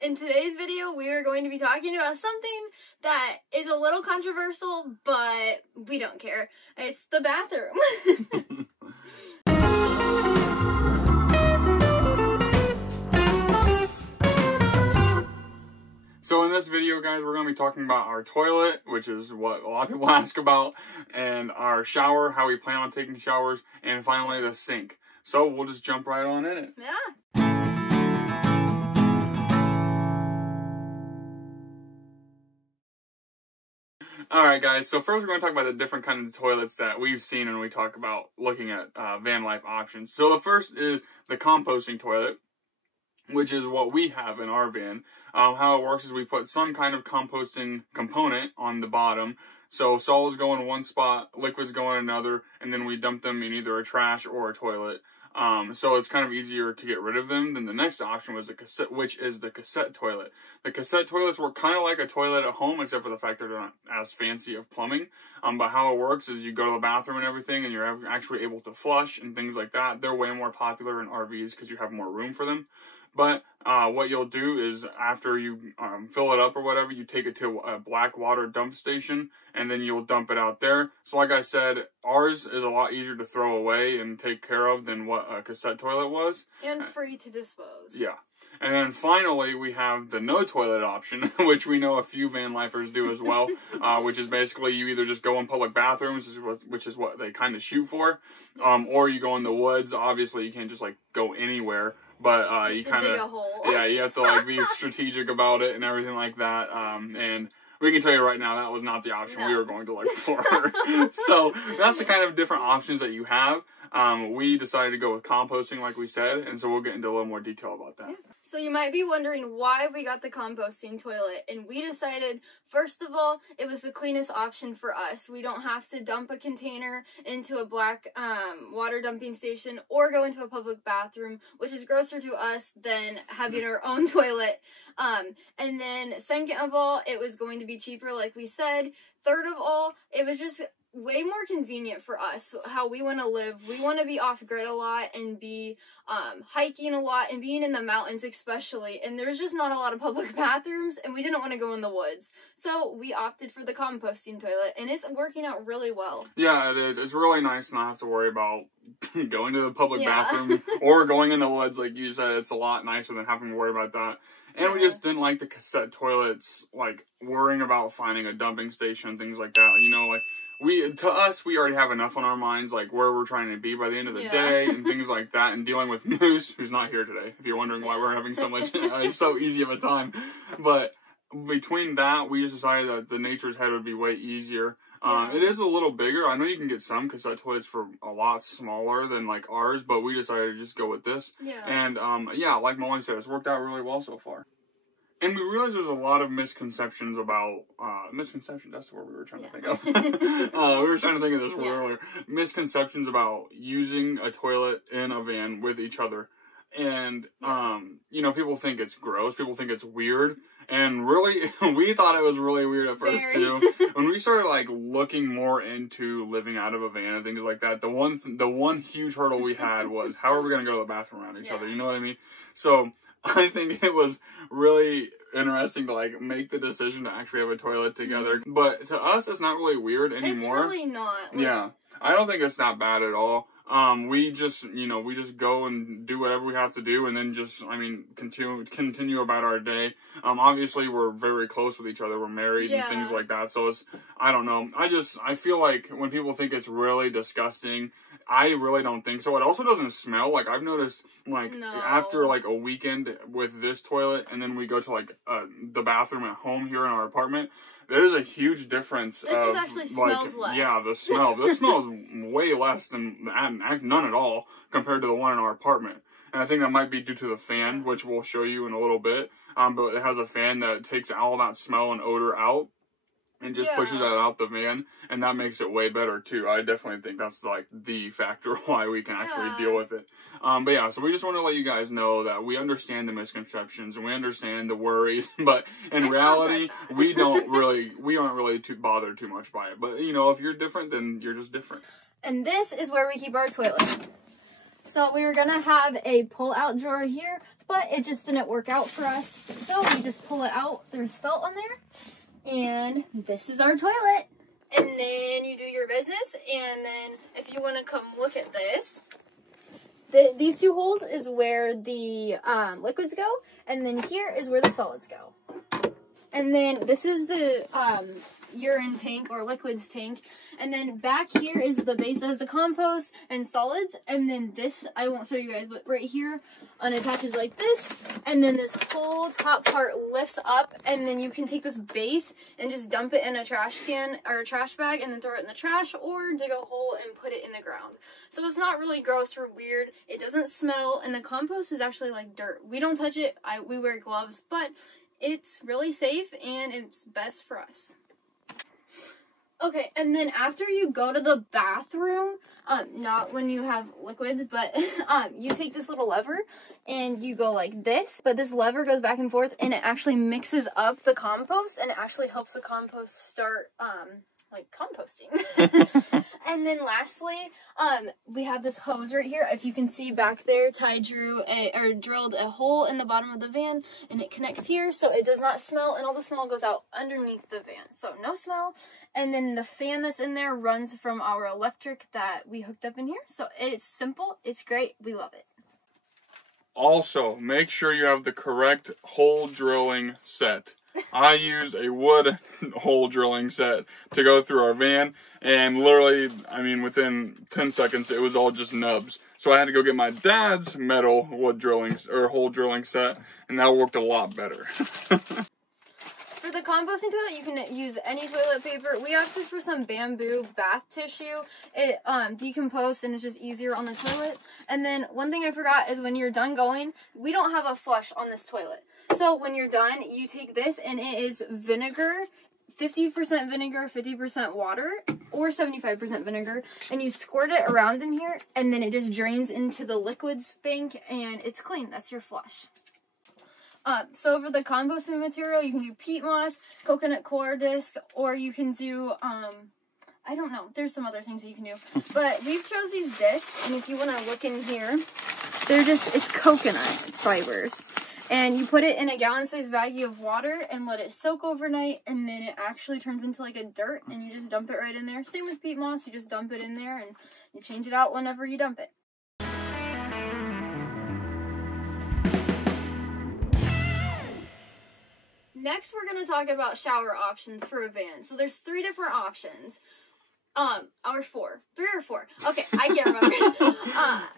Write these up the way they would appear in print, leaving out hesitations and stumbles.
In today's video, we are going to be talking about something that is a little controversial, but we don't care. It's the bathroom. So in this video, guys, we're going to be talking about our toilet, which is what a lot of people ask about, and our shower, how we plan on taking showers, and finally the sink. So we'll just jump right on in it. Yeah. Alright guys, so first we're going to talk about the different kinds of toilets that we've seen when we talk about looking at van life options. So the first is the composting toilet, which is what we have in our van. How it works is we put some kind of composting component on the bottom. So solids go in one spot, liquids go in another, and then we dump them in either a trash or a toilet. So it's kind of easier to get rid of them. Then the next option was the cassette, which is the cassette toilet. The cassette toilets work kind of like a toilet at home, except for the fact they're not as fancy of plumbing. But how it works is you go to the bathroom and everything, and you're actually able to flush and things like that. They're way more popular in RVs because you have more room for them. But what you'll do is after you fill it up or whatever, you take it to a black water dump station, and then you'll dump it out there. So like I said, ours is a lot easier to throw away and take care of than what a cassette toilet was. And free to dispose. Yeah. And then finally, we have the no toilet option, which we know a few van lifers do as well, which is basically you either just go in public bathrooms, which is what they kind of shoot for, or you go in the woods. Obviously, you can't just like go anywhere. But you kind of, yeah, you have to like be strategic about it and everything like that. And we can tell you right now that was not the option we were going to look for. So that's the kind of different options that you have. We decided to go with composting, like we said, and so we'll get into a little more detail about that. Yeah. So you might be wondering why we got the composting toilet, and we decided, first of all, it was the cleanest option for us. We don't have to dump a container into a black water dumping station or go into a public bathroom, which is grosser to us than having our own toilet. And then second of all, it was going to be cheaper, like we said. Third of all, it was just way more convenient for us, how we want to live. We want to be off-grid a lot and be hiking a lot and being in the mountains especially, and there's just not a lot of public bathrooms, and we didn't want to go in the woods, so we opted for the composting toilet, and it's working out really well. Yeah, it is. It's really nice not have to worry about going to the public bathroom or going in the woods. Like you said, it's a lot nicer than having to worry about that. And we just didn't like the cassette toilets, like worrying about finding a dumping station and things like that. You know, like to us, we already have enough on our minds, like where we're trying to be by the end of the day and things like that, and dealing with Moose, who's not here today, if you're wondering why we're having so much, so easy of a time. But between that, we just decided that the Nature's Head would be way easier. It is a little bigger. I know you can get some cassette toilets for a lot smaller than like ours, but we decided to just go with this. And yeah, like Molly said, it's worked out really well so far. And we realized there's a lot of misconceptions about, that's the word we were trying to think of. We were trying to think of this word earlier. Misconceptions about using a toilet in a van with each other. And, you know, people think it's gross, people think it's weird. And really, we thought it was really weird at first too. When we started like looking more into living out of a van and things like that, the one huge hurdle we had was how are we going to go to the bathroom around each other? You know what I mean? So I think it was really interesting to like make the decision to actually have a toilet together. But to us, it's not really weird anymore. It's really not. Like, yeah, I don't think it's not bad at all. We just, you know, we just go and do whatever we have to do, and then just, I mean, continue about our day. Obviously we're very close with each other. We're married and things like that. So it's, I don't know. I feel like when people think it's really disgusting, I really don't think so. It also doesn't smell. Like I've noticed, like after like a weekend with this toilet, and then we go to like the bathroom at home here in our apartment, there's a huge difference. This actually smells less. Yeah, the smell. This smells way less than none at all compared to the one in our apartment. And I think that might be due to the fan, which we'll show you in a little bit. But it has a fan that takes all that smell and odor out and just pushes that out the van, and that makes it way better too. I definitely think that's like the factor why we can actually deal with it. But yeah, so we just want to let you guys know that we understand the misconceptions and we understand the worries, but in reality, we aren't really too bothered too much by it. But you know, if you're different, then you're just different. And this is where we keep our toilet. So we were gonna have a pull-out drawer here, but it just didn't work out for us. So we just pull it out. There's felt on there, and this is our toilet. And then you do your business, and then if you want to come look at this, these 2 holes is where the liquids go, and then here is where the solids go. And then this is the urine tank or liquids tank, and then back here is the base that has the compost and solids, and then this, I won't show you guys, but right here unattaches like this, and then this whole top part lifts up, and then you can take this base and just dump it in a trash can or a trash bag and then throw it in the trash, or dig a hole and put it in the ground. So it's not really gross or weird, it doesn't smell, and the compost is actually like dirt. We don't touch it, we wear gloves, but it's really safe and it's best for us. Okay, and then after you go to the bathroom, not when you have liquids, but you take this little lever and you go like this, but this lever goes back and forth and it actually mixes up the compost, and it actually helps the compost start like composting. And then lastly, we have this hose right here. If you can see back there, Ty drilled a hole in the bottom of the van, and it connects here so it does not smell, and all the smell goes out underneath the van, so no smell. And then the fan that's in there runs from our electric that we hooked up in here. So it's simple, it's great, we love it. Also, make sure you have the correct hole drilling set. I used a wood hole drilling set to go through our van, and literally, I mean, within 10 seconds, it was all just nubs. So I had to go get my dad's metal wood drilling or hole drilling set, and that worked a lot better. For the composting toilet, you can use any toilet paper. We opted for some bamboo bath tissue. It decomposts and it's just easier on the toilet. And then one thing I forgot is when you're done going, we don't have a flush on this toilet. So when you're done, you take this, and it is vinegar, 50% vinegar, 50% water, or 75% vinegar, and you squirt it around in here, and then it just drains into the liquids bank, and it's clean. That's your flush. So for the composting material, you can do peat moss, coconut coir disc, or you can do, I don't know, there's some other things that you can do. But we've chose these discs, and if you want to look in here, it's coconut fibers. And you put it in a gallon-sized baggie of water and let it soak overnight, and then it actually turns into like a dirt, and you just dump it right in there. Same with peat moss, you just dump it in there, and you change it out whenever you dump it. Next, we're going to talk about shower options for a van. So there's 3 different options. Or 4. 3 or 4. Okay, I can't remember.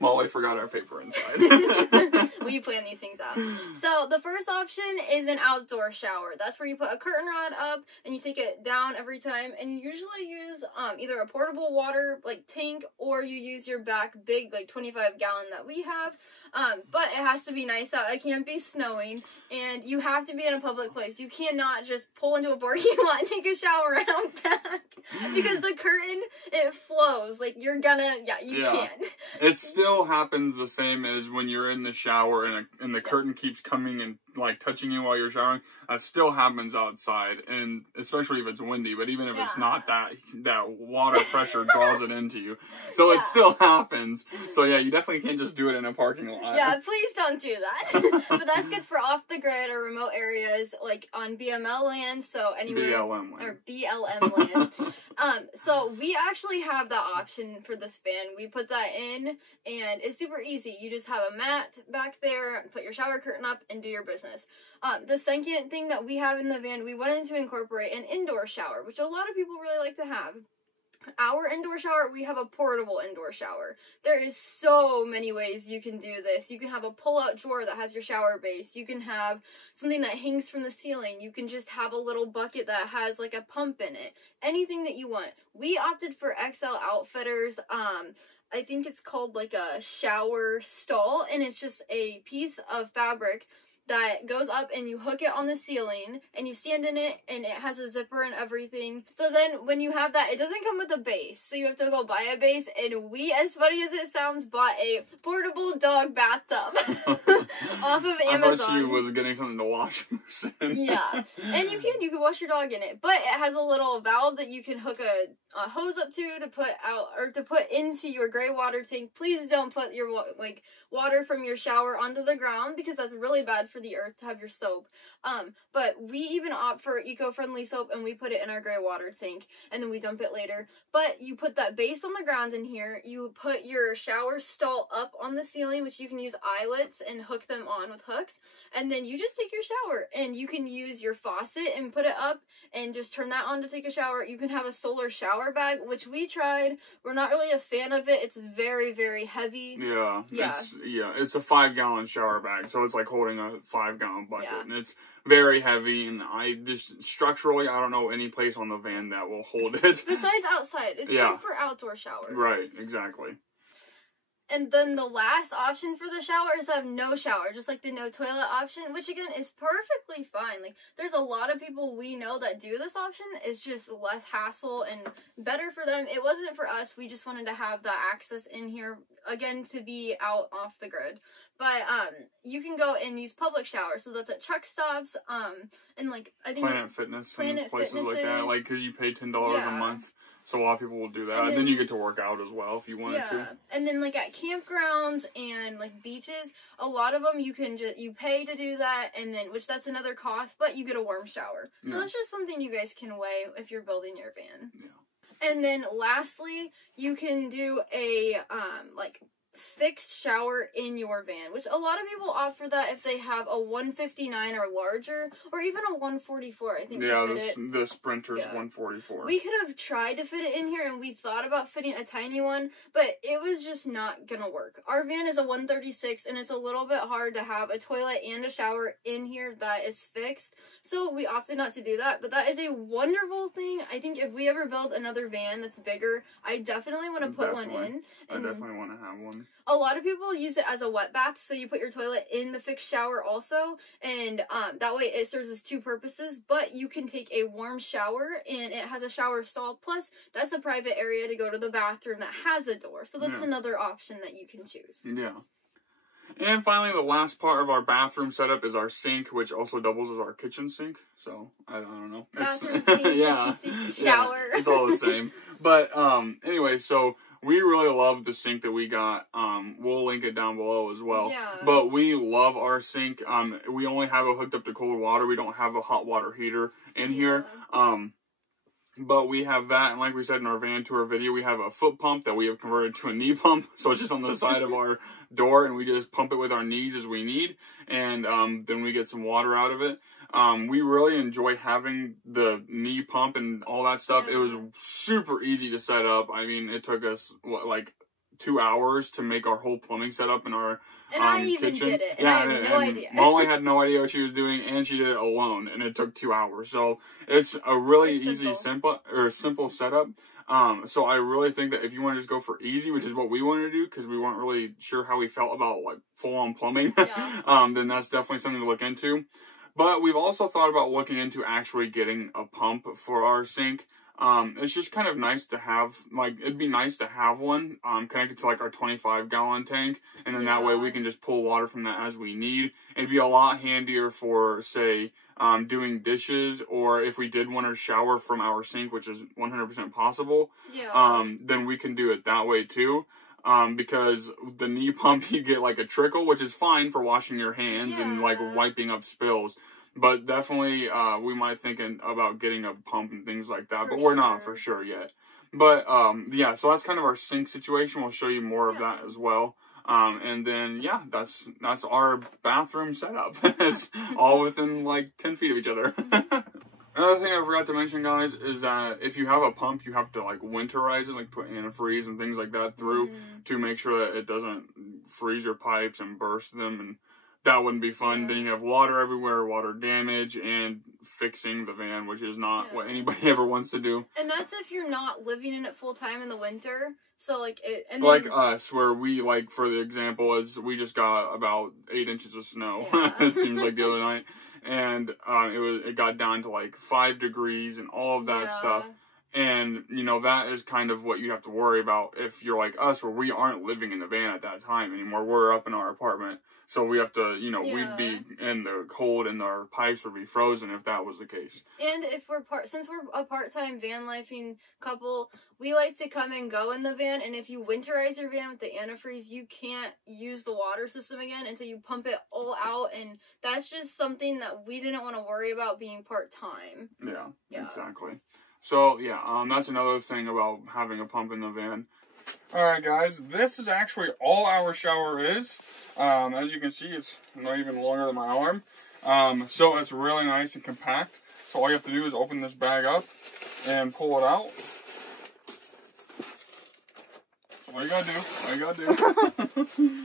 Molly forgot our paper inside. We plan these things out. So the first option is an outdoor shower. That's where you put a curtain rod up and you take it down every time. And you usually use either a portable water like tank, or you use your back big like 25-gallon that we have. But it has to be nice out. It can't be snowing, and you have to be in a public place. You cannot just pull into a parking lot and take a shower out back, because the curtain, it flows. Like, you're gonna, you can't. It still happens the same as when you're in the shower and the curtain keeps coming and like touching you while you're showering. It still happens outside, and especially if it's windy. But even if it's not, that water pressure draws it into you, so it still happens. So yeah, you definitely can't just do it in a parking lot. Yeah, please don't do that. But that's good for off the grid or remote areas, like on BML land. So anywhere BLM land. Or BLM land. So we actually have that option for this van. We put that in, and it's super easy. You just have a mat back there, put your shower curtain up, and do your business. The second thing that we have in the van, we wanted to incorporate an indoor shower, which a lot of people really like to have. Our indoor shower, we have a portable indoor shower. There is so many ways you can do this. You can have a pull-out drawer that has your shower base. You can have something that hangs from the ceiling. You can just have a little bucket that has like a pump in it. Anything that you want. We opted for XL Outfitters. I think it's called like a shower stall, and it's just a piece of fabric that goes up, and you hook it on the ceiling, and you stand in it, and it has a zipper and everything. So then when you have that, it doesn't come with a base, so you have to go buy a base. And we, as funny as it sounds, bought a portable dog bathtub off of Amazon. I thought she was getting something to wash in. Yeah, and you can wash your dog in it, but it has a little valve that you can hook a hose up to put out, or to put into your gray water tank. Please don't put your water from your shower onto the ground, because that's really bad for the earth to have your soap. But we even opt for eco-friendly soap, and we put it in our gray water tank, and then we dump it later. But you put that base on the ground in here, you put your shower stall up on the ceiling, which you can use eyelets and hook them on with hooks, and then you just take your shower, and you can use your faucet and put it up and just turn that on to take a shower. You can have a solar shower bag, which we tried. We're not really a fan of it. It's very, very heavy. Yeah. It's a 5-gallon shower bag, so it's like holding a 5-gallon bucket, and it's very heavy, and I just, structurally, I don't know any place on the van that will hold it. Besides outside. It's good for outdoor showers. Right, exactly. And then the last option for the shower is to have no shower, just like the no toilet option, which again is perfectly fine. Like, there's a lot of people we know that do this option. It's just less hassle and better for them. It wasn't for us. We just wanted to have that access in here, again, to be out off the grid. But you can go and use public showers, so that's at truck stops, and like I think Planet Fitness and places like that, like, because you pay $10 a month. So a lot of people will do that. And then you get to work out as well if you wanted to. And then like at campgrounds and like beaches, a lot of them you can just, you pay to do that, and then, which that's another cost, but you get a warm shower. So that's just something you guys can weigh if you're building your van. Yeah. And then lastly, you can do a like fixed shower in your van, which a lot of people opt for that if they have a 159 or larger, or even a 144, I think. The Sprinter's 144. We could have tried to fit it in here, and we thought about fitting a tiny one, but it was just not gonna work. Our van is a 136, and it's a little bit hard to have a toilet and a shower in here that is fixed, so we opted not to do that. But that is a wonderful thing. I think if we ever build another van that's bigger, I definitely want to put one in. I definitely want to have one. A lot of people use it as a wet bath, so you put your toilet in the fixed shower also, and that way it serves as two purposes, but you can take a warm shower, and it has a shower stall, plus that's a private area to go to the bathroom that has a door, so that's another option that you can choose. Yeah. And finally, the last part of our bathroom setup is our sink, which also doubles as our kitchen sink, so I don't know. Bathroom sink, kitchen sink, shower. Yeah, it's all the same. But anyway, so we really love the sink that we got. We'll link it down below as well. Yeah. But we love our sink. We only have it hooked up to cold water. We don't have a hot water heater in here. But we have that, and like we said in our van tour video, we have a foot pump that we have converted to a knee pump. So it's just on the side of our door, and we just pump it with our knees as we need, and then we get some water out of it. We really enjoy having the knee pump and all that stuff. It was super easy to set up. I mean, it took us, like 2 hours to make our whole plumbing setup in our And I even kitchen. did it, and I have no idea. Molly had no idea what she was doing, and she did it alone, and it took 2 hours. So it's a really simple setup. So I really think that if you want to just go for easy, which is what we wanted to do, because we weren't really sure how we felt about like full-on plumbing, then that's definitely something to look into. But we've also thought about looking into actually getting a pump for our sink. It's just kind of nice to have, like, it'd be nice to have one, connected to, like, our 25-gallon tank, and then that way we can just pull water from that as we need. It'd be a lot handier for, say, doing dishes, or if we did want to shower from our sink, which is 100% possible, then we can do it that way, too. Because the knee pump, you get, like, a trickle, which is fine for washing your hands and, like, wiping up spills. But definitely, we might think about getting a pump and things like that. But we're not for sure yet. But, yeah, so that's kind of our sink situation. We'll show you more of that as well. And then, yeah, that's our bathroom setup. It's all within, like, 10 feet of each other. Another thing I forgot to mention, guys, is that if you have a pump, you have to, like, winterize it, like, put antifreeze and things like that through to make sure that it doesn't freeze your pipes and burst them, and that wouldn't be fun. Then you have water everywhere, water damage, and fixing the van, which is not what anybody ever wants to do. And that's if you're not living in it full time in the winter. So, like, like us, where we, like, for the example, is we just got about 8 inches of snow, it seems like the other night. And it got down to, like, 5 degrees and all of that stuff. And, you know, that is kind of what you have to worry about if you're like us, where we aren't living in the van at that time anymore. We're up in our apartment. So we have to, you know, we'd be in the cold and our pipes would be frozen if that was the case. And if we're since we're a part-time van lifing couple, we like to come and go in the van. And if you winterize your van with the antifreeze, you can't use the water system again until you pump it all out. And that's just something that we didn't want to worry about being part-time. Yeah, exactly. So yeah, that's another thing about having a pump in the van. Alright guys, this is actually all our shower is. As you can see, it's not even longer than my arm. So it's really nice and compact. So all you have to do is open this bag up and pull it out. All you gotta do.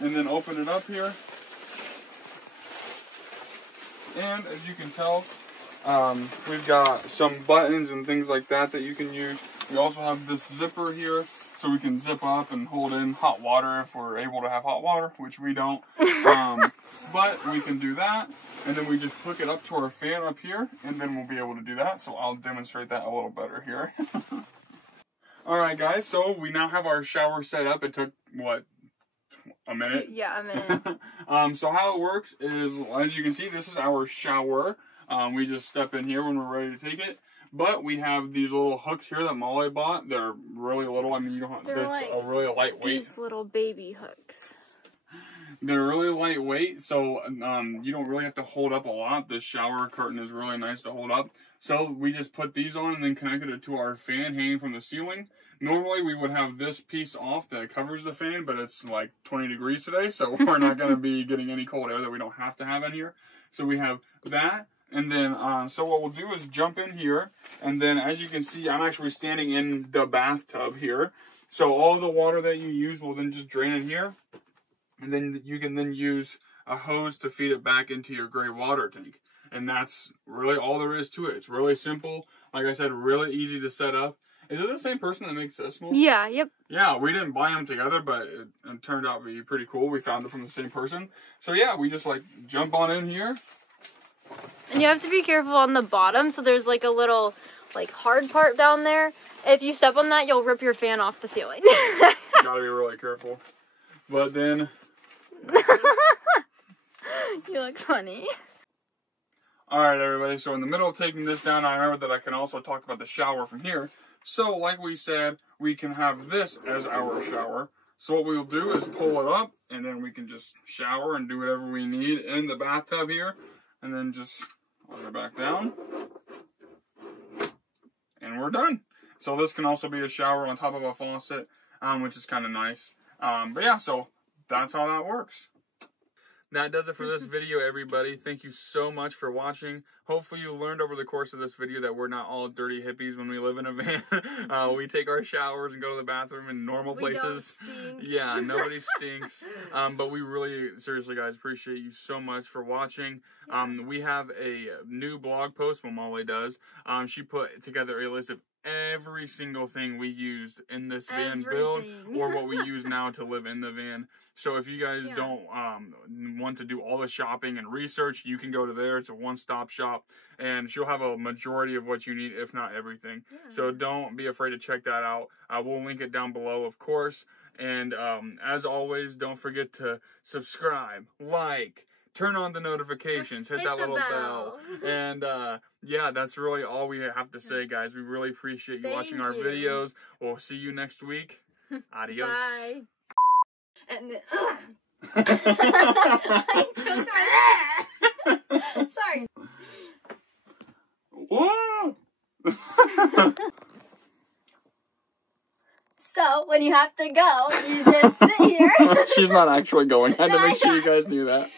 And then open it up here. And as you can tell, we've got some buttons and things like that you can use. We also have this zipper here, so we can zip up and hold in hot water if we're able to have hot water, which we don't. But we can do that, and then we just hook it up to our fan up here, and then we'll be able to do that. So I'll demonstrate that a little better here. Alright guys, so we now have our shower set up. It took, what, a minute? Yeah, a minute. So how it works is, as you can see, this is our shower. We just step in here when we're ready to take it. But we have these little hooks here that Molly bought. They're really little. I mean, you don't have, it's like a really lightweight. These little baby hooks. They're really lightweight, so you don't really have to hold up a lot. The shower curtain is really nice to hold up. So we just put these on and then connected it to our fan hanging from the ceiling. Normally we would have this piece off that covers the fan, but it's like 20 degrees today, so we're not going to be getting any cold air that we don't have to have in here. So we have that. And then, so what we'll do is jump in here, and then as you can see, I'm actually standing in the bathtub here. So all the water that you use will then just drain in here, and then you can then use a hose to feed it back into your gray water tank. And that's really all there is to it. It's really simple. Like I said, really easy to set up. Is it the same person that makes this one? Yeah, yep. Yeah, we didn't buy them together, but it turned out to be pretty cool. We found it from the same person. So yeah, we just like jump on in here. And you have to be careful on the bottom, so there's like a little like hard part down there. If you step on that, you'll rip your fan off the ceiling. You gotta be really careful. But then... You look funny. Alright everybody, so in the middle of taking this down, I remember that I can also talk about the shower from here. So like we said, we can have this as our shower. So what we'll do is pull it up, and then we can just shower and do whatever we need in the bathtub here. And then just let it back down. And we're done. So this can also be a shower on top of a faucet, which is kind of nice. But yeah, so that's how that works. That does it for this video, everybody. Thank you so much for watching. Hopefully you learned over the course of this video that we're not all dirty hippies when we live in a van. We take our showers and go to the bathroom in normal places. We don't stink. Yeah, nobody stinks. But we really, seriously guys, appreciate you so much for watching. We have a new blog post, well Molly does. She put together a list of every single thing we used in this van build, or what we use now to live in the van. So if you guys don't want to do all the shopping and research, you can go to there. It's a one-stop shop, and she'll have a majority of what you need, if not everything. So don't be afraid to check that out. We'll link it down below, of course. And as always, don't forget to subscribe, like, turn on the notifications, hit that little bell. And yeah, that's really all we have to say, guys. We really appreciate you watching our videos. We'll see you next week. Adios. Bye. And then, sorry. Whoa! So, when you have to go, you just sit here. She's not actually going. I had to make sure you guys knew that.